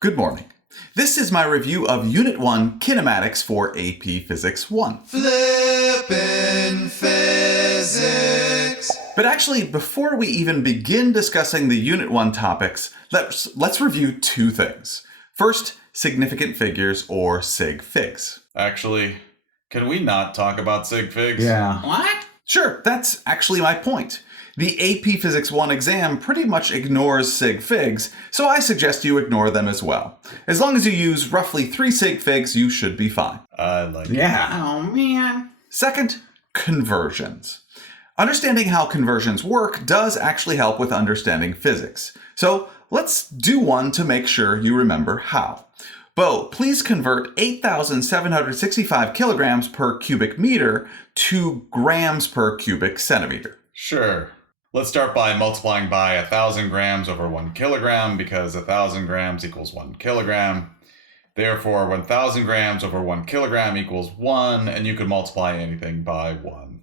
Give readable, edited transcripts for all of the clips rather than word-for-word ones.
Good morning. This is my review of Unit 1 Kinematics for AP Physics 1. Flippin' Physics! But actually, before we even begin discussing the Unit 1 topics, let's review two things. First, significant figures, or sig figs. Actually, can we not talk about sig figs? Yeah. What? Sure, that's actually my point. The AP Physics 1 exam pretty much ignores sig figs, so I suggest you ignore them as well. As long as you use roughly 3 sig figs, you should be fine. I like it. Yeah. Oh, man. Second, conversions. Understanding how conversions work does actually help with understanding physics. So let's do one to make sure you remember how. Bo, please convert 8,765 kilograms per cubic meter to grams per cubic centimeter. Sure. Let's start by multiplying by 1,000 grams over 1 kilogram, because 1,000 grams equals 1 kilogram. Therefore, 1,000 grams over 1 kilogram equals 1, and you can multiply anything by 1.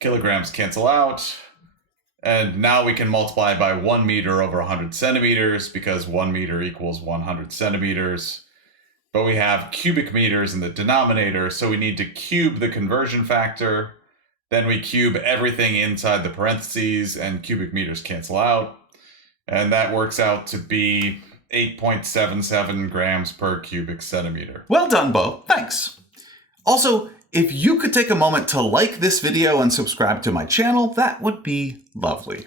Kilograms cancel out, and now we can multiply by 1 meter over 100 centimeters, because 1 meter equals 100 centimeters. But we have cubic meters in the denominator, so we need to cube the conversion factor. Then we cube everything inside the parentheses, and cubic meters cancel out. And that works out to be 8.77 grams per cubic centimeter. Well done, Bo. Thanks. Also, if you could take a moment to like this video and subscribe to my channel, that would be lovely.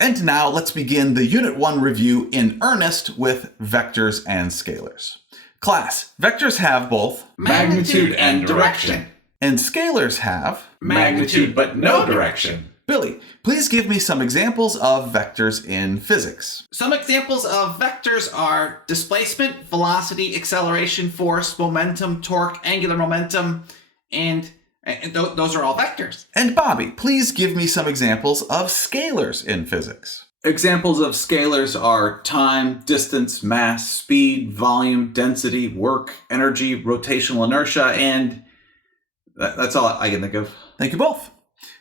And now let's begin the Unit 1 review in earnest with vectors and scalars. Class, vectors have both Magnitude and direction. and scalars have Magnitude but no direction. Billy, please give me some examples of vectors in physics. Some examples of vectors are displacement, velocity, acceleration, force, momentum, torque, angular momentum, and those are all vectors. And Bobby, please give me some examples of scalars in physics. Examples of scalars are time, distance, mass, speed, volume, density, work, energy, rotational inertia, and that's all I can think of. Thank you both.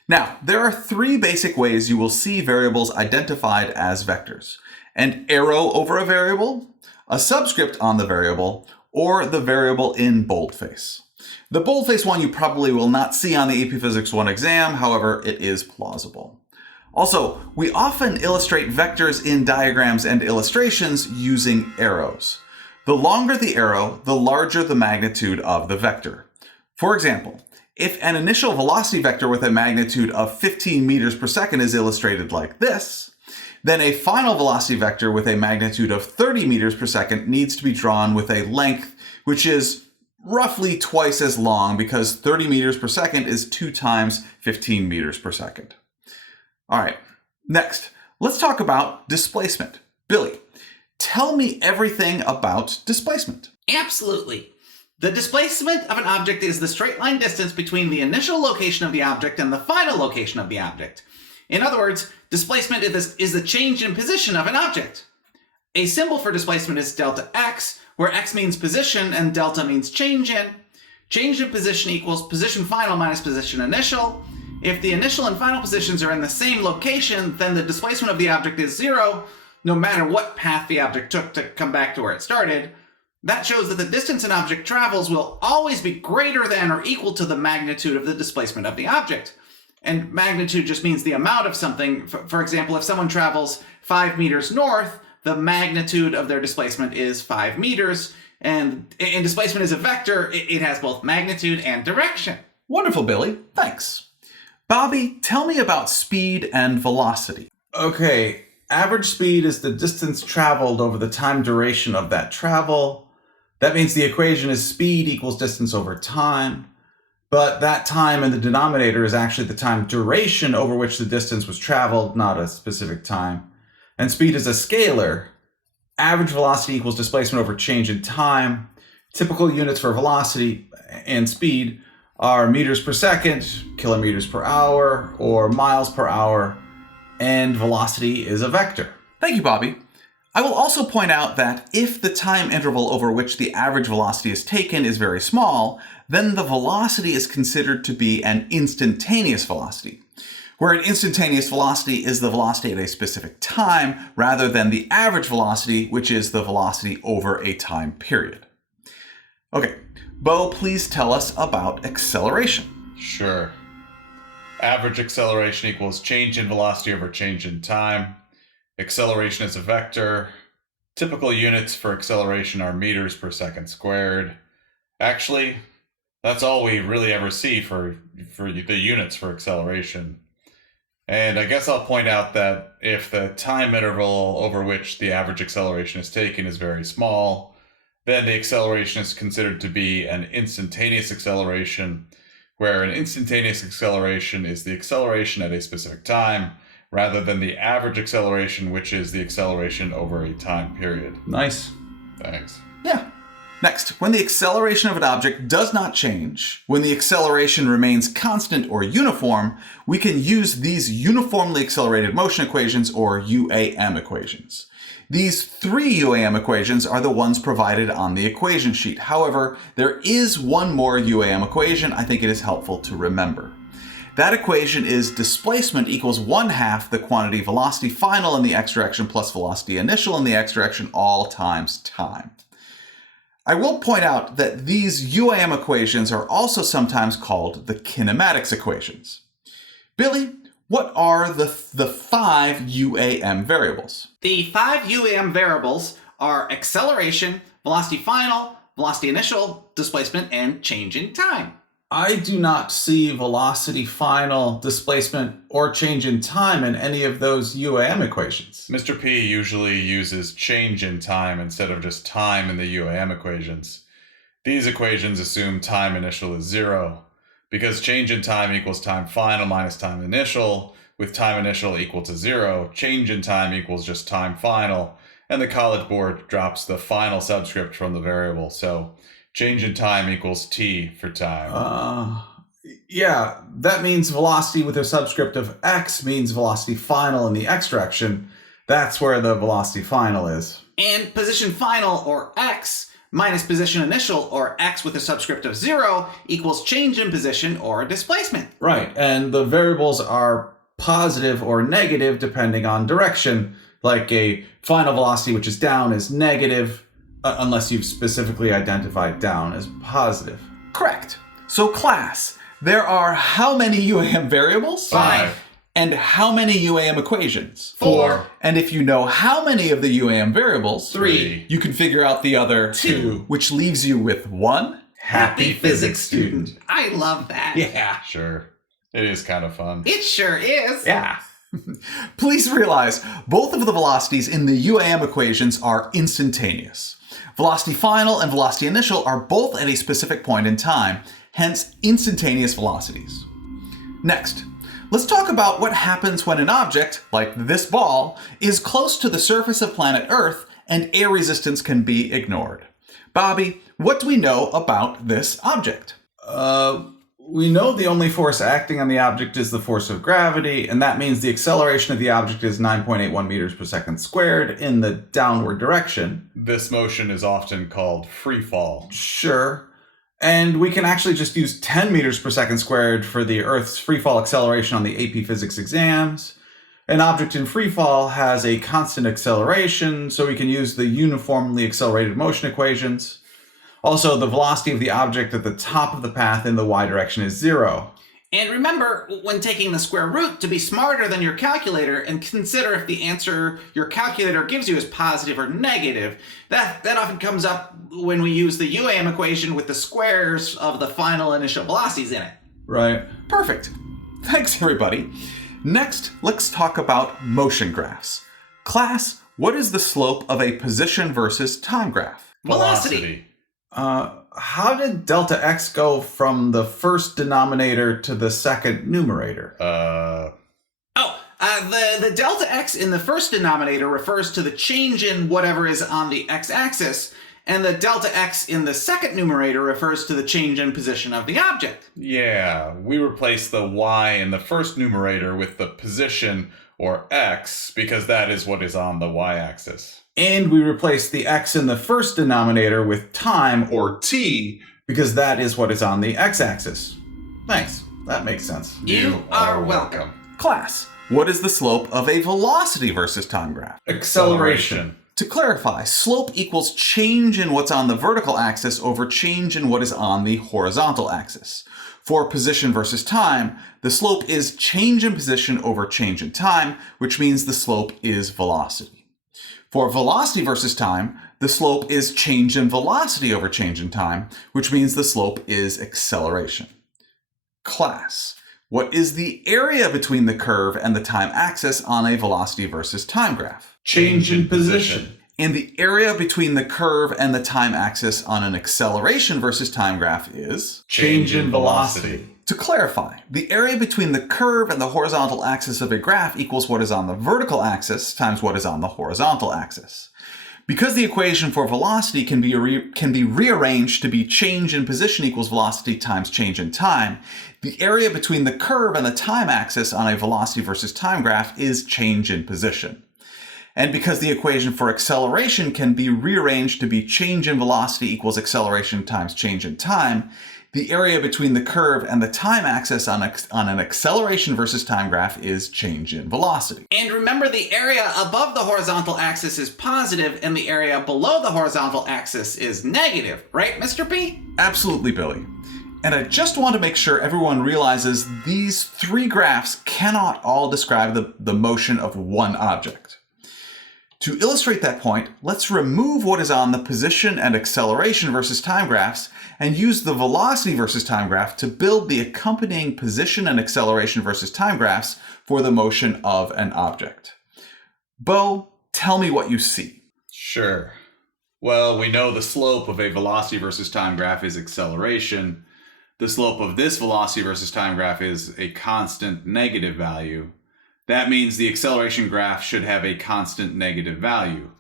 Now, there are 3 basic ways you will see variables identified as vectors: an arrow over a variable, a subscript on the variable, or the variable in boldface. The boldface one you probably will not see on the AP Physics 1 exam, however, it is plausible. Also, we often illustrate vectors in diagrams and illustrations using arrows. The longer the arrow, the larger the magnitude of the vector. For example, if an initial velocity vector with a magnitude of 15 meters per second is illustrated like this, then a final velocity vector with a magnitude of 30 meters per second needs to be drawn with a length which is roughly twice as long, because 30 meters per second is 2 times 15 meters per second. All right, next, let's talk about displacement. Billy, tell me everything about displacement. Absolutely. The displacement of an object is the straight line distance between the initial location of the object and the final location of the object. In other words, displacement is the change in position of an object. A symbol for displacement is delta x, where x means position and delta means change in. Change in position equals position final minus position initial. If the initial and final positions are in the same location, then the displacement of the object is 0, no matter what path the object took to come back to where it started. That shows that the distance an object travels will always be greater than or equal to the magnitude of the displacement of the object. And magnitude just means the amount of something. For example, if someone travels 5 meters north, the magnitude of their displacement is 5 meters. And displacement is a vector. It has both magnitude and direction. Wonderful, Billy. Thanks. Bobby, tell me about speed and velocity. Okay, average speed is the distance traveled over the time duration of that travel. That means the equation is speed equals distance over time, but that time in the denominator is actually the time duration over which the distance was traveled, not a specific time. And speed is a scalar. Average velocity equals displacement over change in time. Typical units for velocity and speed are meters per second, kilometers per hour, or miles per hour, and velocity is a vector. Thank you, Bobby. I will also point out that if the time interval over which the average velocity is taken is very small, then the velocity is considered to be an instantaneous velocity. where an instantaneous velocity is the velocity at a specific time rather than the average velocity, which is the velocity over a time period. Okay, Bo, please tell us about acceleration. Sure. Average acceleration equals change in velocity over change in time. Acceleration is a vector. Typical units for acceleration are meters per second squared. Actually, that's all we really ever see for the units for acceleration. And I guess I'll point out that if the time interval over which the average acceleration is taken is very small, then the acceleration is considered to be an instantaneous acceleration, where an instantaneous acceleration is the acceleration at a specific time, rather than the average acceleration, which is the acceleration over a time period. Nice. Thanks. Yeah. Next, when the acceleration of an object does not change, when the acceleration remains constant or uniform, we can use these uniformly accelerated motion equations, or UAM equations. These three UAM equations are the ones provided on the equation sheet. However, there is one more UAM equation I think it is helpful to remember. That equation is displacement equals 1/2 the quantity velocity final in the x direction plus velocity initial in the x direction all times time. I will point out that these UAM equations are also sometimes called the kinematics equations. Billy, what are the 5 UAM variables? The 5 UAM variables are acceleration, velocity final, velocity initial, displacement, and change in time. I do not see velocity final, displacement, or change in time in any of those UAM equations. Mr. P usually uses change in time instead of just time in the UAM equations. These equations assume time initial is 0, because change in time equals time final minus time initial, with time initial equal to 0, change in time equals just time final, and the College Board drops the final subscript from the variable, so change in time equals t for time. Yeah, that means velocity with a subscript of x means velocity final in the x direction. That's where the velocity final is. And position final, or x, minus position initial, or x with a subscript of 0, equals change in position, or displacement. Right, and the variables are positive or negative depending on direction. Like a final velocity, which is down, is negative, unless you've specifically identified down as positive. Correct. So class, there are how many UAM variables? 5. And how many UAM equations? 4. And if you know how many of the UAM variables? 3. You can figure out the other 2. which leaves you with 1 Happy physics student. I love that. Yeah. Sure. It is kind of fun. It sure is. Yeah. Please realize both of the velocities in the UAM equations are instantaneous. Velocity final and velocity initial are both at a specific point in time, hence instantaneous velocities. Next, let's talk about what happens when an object, like this ball, is close to the surface of planet Earth and air resistance can be ignored. Bobby, what do we know about this object? We know the only force acting on the object is the force of gravity, and that means the acceleration of the object is 9.81 meters per second squared in the downward direction. This motion is often called free fall. Sure. And we can actually just use 10 meters per second squared for the Earth's freefall acceleration on the AP Physics exams. An object in freefall has a constant acceleration, so we can use the uniformly accelerated motion equations. Also, the velocity of the object at the top of the path in the y direction is 0. And remember, when taking the square root, to be smarter than your calculator and consider if the answer your calculator gives you is positive or negative. That often comes up when we use the UAM equation with the squares of the final initial velocities in it. Right. Perfect. Thanks, everybody. Next, let's talk about motion graphs. Class, what is the slope of a position versus time graph? Velocity. How did delta x go from the first denominator to the second numerator? The delta x in the first denominator refers to the change in whatever is on the x-axis, and the delta x in the second numerator refers to the change in position of the object. Yeah, we replace the y in the first numerator with the position, or x, because that is what is on the y-axis. And we replace the x in the first denominator with time, or t, because that is what is on the x-axis. Thanks. That makes sense. You are welcome. Class, what is the slope of a velocity versus time graph? Acceleration. To clarify, slope equals change in what's on the vertical axis over change in what is on the horizontal axis. For position versus time, the slope is change in position over change in time, which means the slope is velocity. For velocity versus time, the slope is change in velocity over change in time, which means the slope is acceleration. Class, what is the area between the curve and the time axis on a velocity versus time graph? Change in position. And the area between the curve and the time axis on an acceleration versus time graph is? Change in velocity. To clarify, the area between the curve and the horizontal axis of a graph equals what is on the vertical axis times what is on the horizontal axis. Because the equation for velocity can be rearranged to be change in position equals velocity times change in time, the area between the curve and the time axis on a velocity versus time graph is change in position. And because the equation for acceleration can be rearranged to be change in velocity equals acceleration times change in time, the area between the curve and the time axis on an acceleration versus time graph is change in velocity. And remember, the area above the horizontal axis is positive and the area below the horizontal axis is negative, right, Mr. P? Absolutely, Billy. And I just want to make sure everyone realizes these three graphs cannot all describe the motion of one object. To illustrate that point, let's remove what is on the position and acceleration versus time graphs and use the velocity versus time graph to build the accompanying position and acceleration versus time graphs for the motion of an object. Bo, tell me what you see. Sure. Well, we know the slope of a velocity versus time graph is acceleration. The slope of this velocity versus time graph is a constant negative value. That means the acceleration graph should have a constant negative value.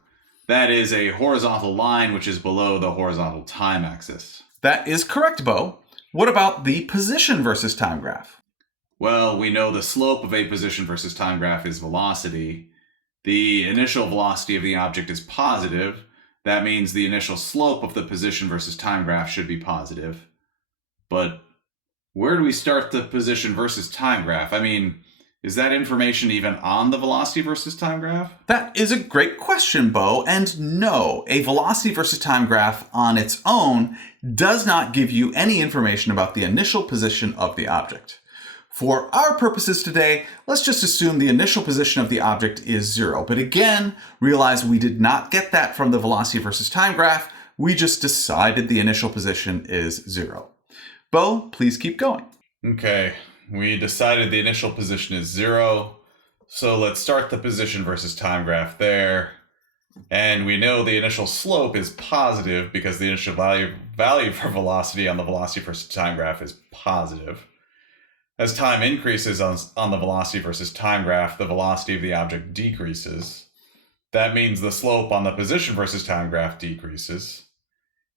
That is a horizontal line which is below the horizontal time axis. That is correct, Bo. What about the position versus time graph? Well, we know the slope of a position versus time graph is velocity. The initial velocity of the object is positive. That means the initial slope of the position versus time graph should be positive. But where do we start the position versus time graph? I mean, is that information even on the velocity versus time graph? That is a great question, Bo. And no, a velocity versus time graph on its own does not give you any information about the initial position of the object. For our purposes today, let's just assume the initial position of the object is 0. But again, realize we did not get that from the velocity versus time graph. We just decided the initial position is 0. Bo, please keep going. Okay. We decided the initial position is 0, so let's start the position versus time graph there. And we know the initial slope is positive because the initial value for velocity on the velocity versus time graph is positive. As time increases on the velocity versus time graph, the velocity of the object decreases. That means the slope on the position versus time graph decreases.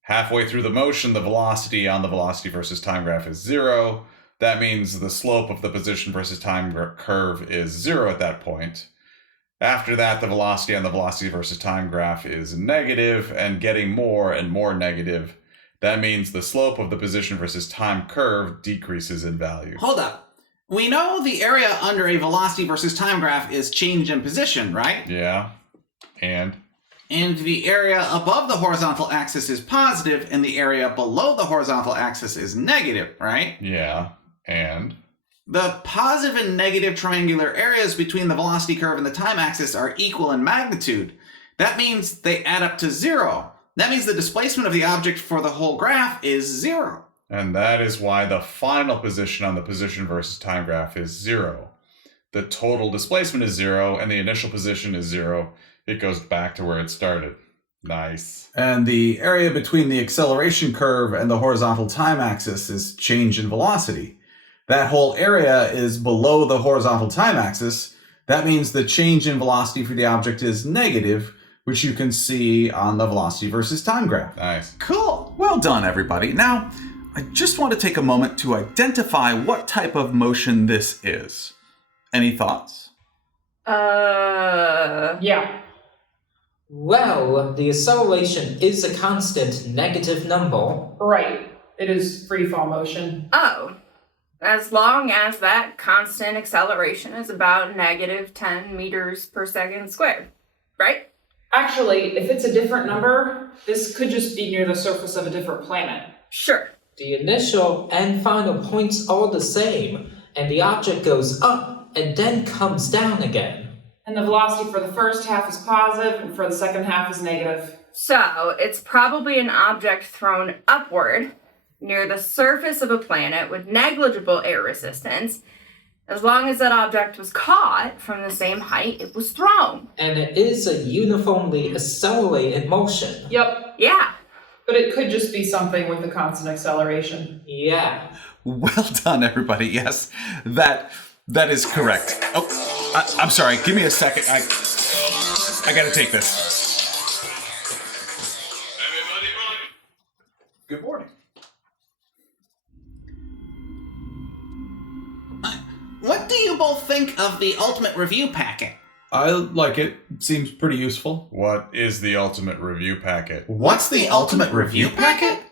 Halfway through the motion, the velocity on the velocity versus time graph is 0. That means the slope of the position versus time curve is 0 at that point. After that, the velocity on the velocity versus time graph is negative and getting more and more negative. That means the slope of the position versus time curve decreases in value. Hold up. We know the area under a velocity versus time graph is change in position, right? Yeah. And the area above the horizontal axis is positive and the area below the horizontal axis is negative, right? Yeah. And the positive and negative triangular areas between the velocity curve and the time axis are equal in magnitude. That means they add up to 0. That means the displacement of the object for the whole graph is 0. And that is why the final position on the position versus time graph is 0. The total displacement is 0 and the initial position is 0. It goes back to where it started. Nice. And the area between the acceleration curve and the horizontal time axis is change in velocity. That whole area is below the horizontal time axis. That means the change in velocity for the object is negative, which you can see on the velocity versus time graph. Nice. Cool. Well done, everybody. Now, I just want to take a moment to identify what type of motion this is. Any thoughts? Yeah. Well, the acceleration is a constant negative number. Right. It is free fall motion. Oh. as long as that constant acceleration is about negative 10 meters per second squared, right? Actually, if it's a different number, this could just be near the surface of a different planet. Sure. The initial and final points are the same, and the object goes up and then comes down again. And the velocity for the first half is positive, and for the second half is negative. So, it's probably an object thrown upward near the surface of a planet with negligible air resistance, as long as that object was caught from the same height it was thrown. And it is a uniformly accelerated motion. Yep, Yeah. but it could just be something with a constant acceleration. Yeah. Well done, everybody. Yes, that is correct. Oh, I'm sorry. Give me a second. I gotta take this. Everybody run. Good morning. What do you both think of the ultimate review packet? I like it. It seems pretty useful. What is the ultimate review packet? What's the ultimate review packet?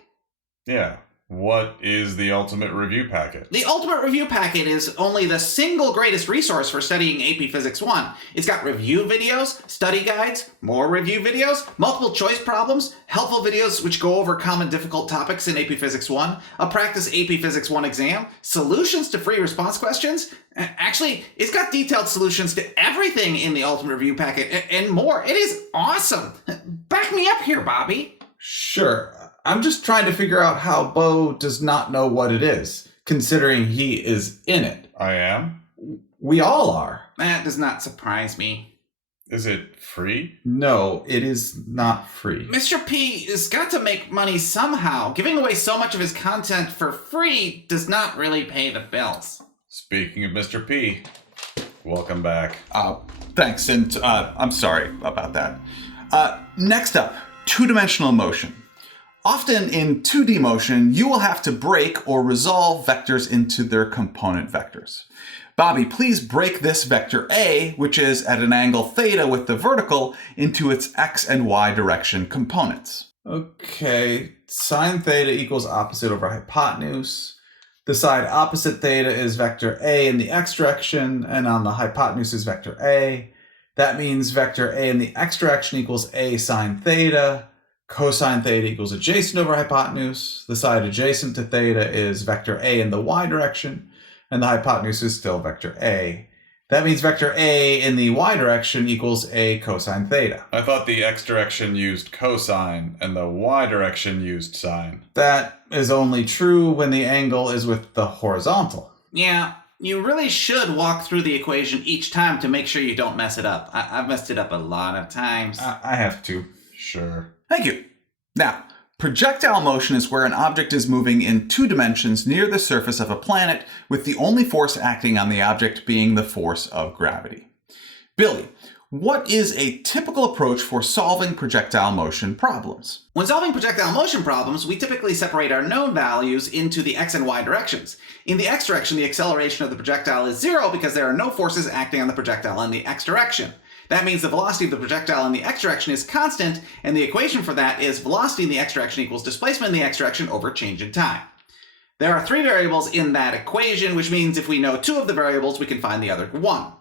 Yeah. What is the ultimate review packet? The ultimate review packet is only the single greatest resource for studying AP Physics 1. It's got review videos, study guides, more review videos, multiple choice problems, helpful videos which go over common difficult topics in AP Physics 1, a practice AP Physics 1 exam, solutions to free response questions. Actually, it's got detailed solutions to everything in the ultimate review packet and more. It is awesome. Back me up here, Bobby. Sure. I'm just trying to figure out how Bo does not know what it is, considering he is in it. I am? We all are. That does not surprise me. Is it free? No, it is not free. Mr. P has got to make money somehow. Giving away so much of his content for free does not really pay the bills. Speaking of Mr. P, welcome back. Thanks, and I'm sorry about that. Next up, two-dimensional motion. Often in 2D motion, you will have to break or resolve vectors into their component vectors. Bobby, please break this vector A, which is at an angle theta with the vertical, into its x and y direction components. Okay, sine theta equals opposite over hypotenuse. The side opposite theta is vector A in the x direction, and on the hypotenuse is vector A. That means vector A in the x direction equals A sine theta. Cosine theta equals adjacent over hypotenuse. The side adjacent to theta is vector A in the y direction, and the hypotenuse is still vector A. That means vector A in the y direction equals A cosine theta. I thought the x direction used cosine and the y direction used sine. That is only true when the angle is with the horizontal. Yeah, you really should walk through the equation each time to make sure you don't mess it up. I've messed it up a lot of times. I have to. Sure. Thank you. Now, projectile motion is where an object is moving in 2 dimensions near the surface of a planet, with the only force acting on the object being the force of gravity. Billy, what is a typical approach for solving projectile motion problems? When solving projectile motion problems, we typically separate our known values into the x and y directions. In the x direction, the acceleration of the projectile is 0 because there are no forces acting on the projectile in the x direction. That means the velocity of the projectile in the x direction is constant, and the equation for that is velocity in the x direction equals displacement in the x direction over change in time. There are 3 variables in that equation, which means if we know 2 of the variables, we can find the other 1.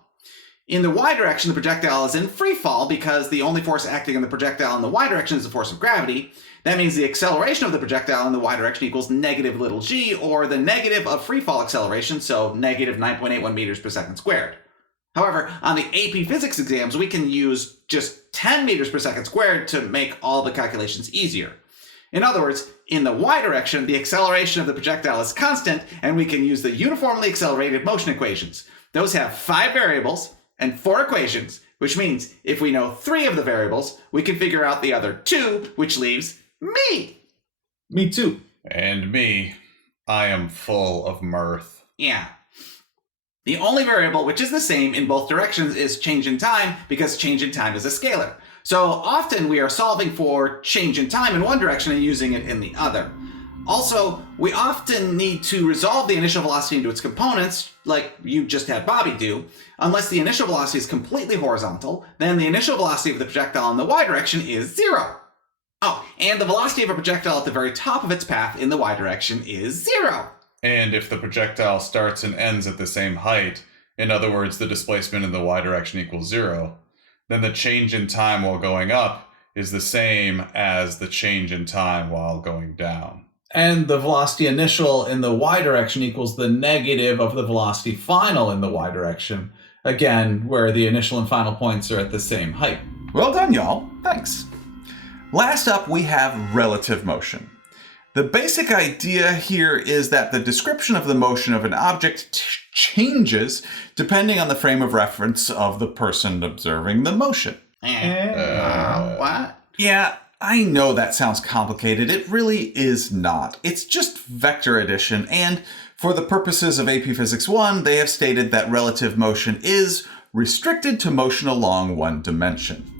In the y direction, the projectile is in free fall because the only force acting on the projectile in the y direction is the force of gravity. That means the acceleration of the projectile in the y direction equals negative little g, or the negative of free fall acceleration, so negative 9.81 meters per second squared. However, on the AP Physics exams, we can use just 10 meters per second squared to make all the calculations easier. In other words, in the y direction, the acceleration of the projectile is constant, and we can use the uniformly accelerated motion equations. Those have 5 variables and 4 equations, which means if we know 3 of the variables, we can figure out the other 2, which leaves me. Me too. And me. I am full of mirth. Yeah. The only variable which is the same in both directions is change in time, because change in time is a scalar. So often we are solving for change in time in one direction and using it in the other. Also, we often need to resolve the initial velocity into its components, like you just had Bobby do. Unless the initial velocity is completely horizontal, then the initial velocity of the projectile in the y direction is 0. Oh, and the velocity of a projectile at the very top of its path in the y direction is 0. And if the projectile starts and ends at the same height, in other words, the displacement in the y direction equals 0, then the change in time while going up is the same as the change in time while going down. And the velocity initial in the y direction equals the negative of the velocity final in the y direction. Again, where the initial and final points are at the same height. Well done, y'all. Thanks. Last up, we have relative motion. The basic idea here is that the description of the motion of an object changes depending on the frame of reference of the person observing the motion. What? Yeah, I know that sounds complicated. It really is not. It's just vector addition, and for the purposes of AP Physics 1, they have stated that relative motion is restricted to motion along one dimension.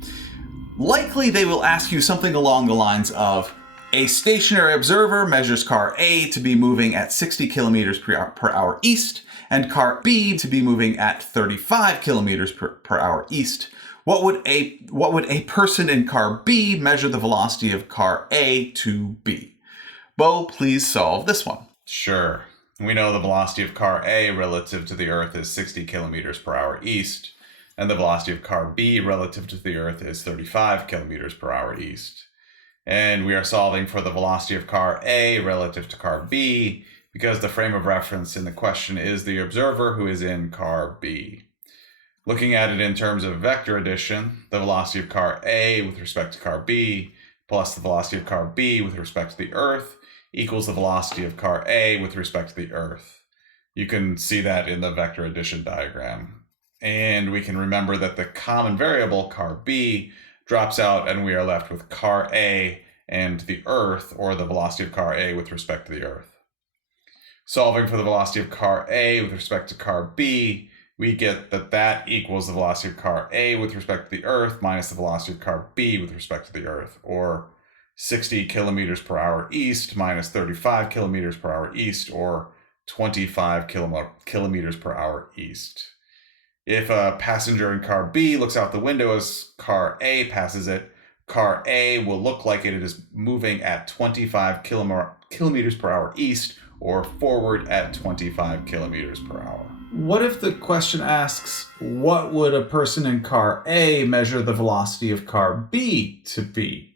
Likely they will ask you something along the lines of, a stationary observer measures car A to be moving at 60 kilometers per hour east, and car B to be moving at 35 kilometers per hour east. What would a person in car B measure the velocity of car A to be? Bo, please solve this one. Sure. We know the velocity of car A relative to the Earth is 60 kilometers per hour east, and the velocity of car B relative to the Earth is 35 kilometers per hour east. And we are solving for the velocity of car A relative to car B because the frame of reference in the question is the observer who is in car B. Looking at it in terms of vector addition, the velocity of car A with respect to car B plus the velocity of car B with respect to the Earth equals the velocity of car A with respect to the Earth. You can see that in the vector addition diagram. And we can remember that the common variable, car B, drops out and we are left with car A and the Earth, or the velocity of car A with respect to the Earth. Solving for the velocity of car A with respect to car B, we get that equals the velocity of car A with respect to the Earth minus the velocity of car B with respect to the Earth, or 60 kilometers per hour east minus 35 kilometers per hour east, or 25 kilometers per hour east. If a passenger in car B looks out the window as car A passes it, car A will look like it is moving at 25 kilometers per hour east, or forward at 25 kilometers per hour. What if the question asks, what would a person in car A measure the velocity of car B to be?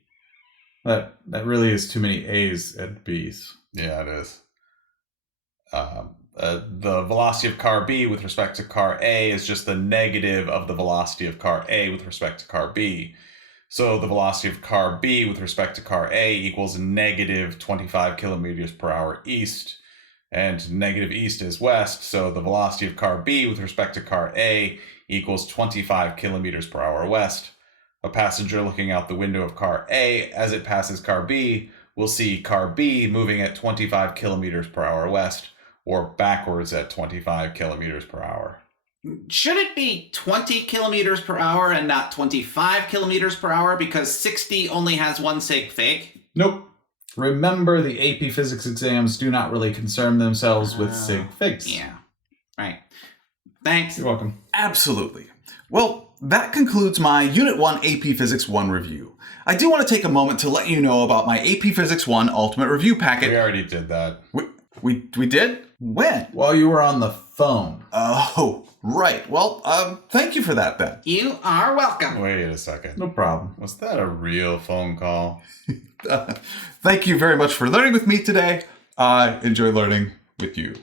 That really is too many A's and B's. Yeah, it is. The velocity of car B with respect to car A is just the negative of the velocity of car A with respect to car B. So the velocity of car B with respect to car A equals negative 25 kilometers per hour east, and negative east is west, so the velocity of car B with respect to car A equals 25 kilometers per hour west. A passenger looking out the window of car A as it passes car B will see car B moving at 25 kilometers per hour west, or backwards at 25 kilometers per hour. Should it be 20 kilometers per hour and not 25 kilometers per hour because 60 only has one sig fig? Nope. Remember, the AP Physics exams do not really concern themselves with sig figs. Yeah. Right. Thanks. You're welcome. Absolutely. Well, that concludes my Unit 1 AP Physics 1 review. I do want to take a moment to let you know about my AP Physics 1 Ultimate Review Packet. We already did that. We did? When? While you were on the phone. Oh, right. Well, thank you for that, Ben. You are welcome. Wait a second. No problem. Was that a real phone call? Thank you very much for learning with me today. I enjoy learning with you.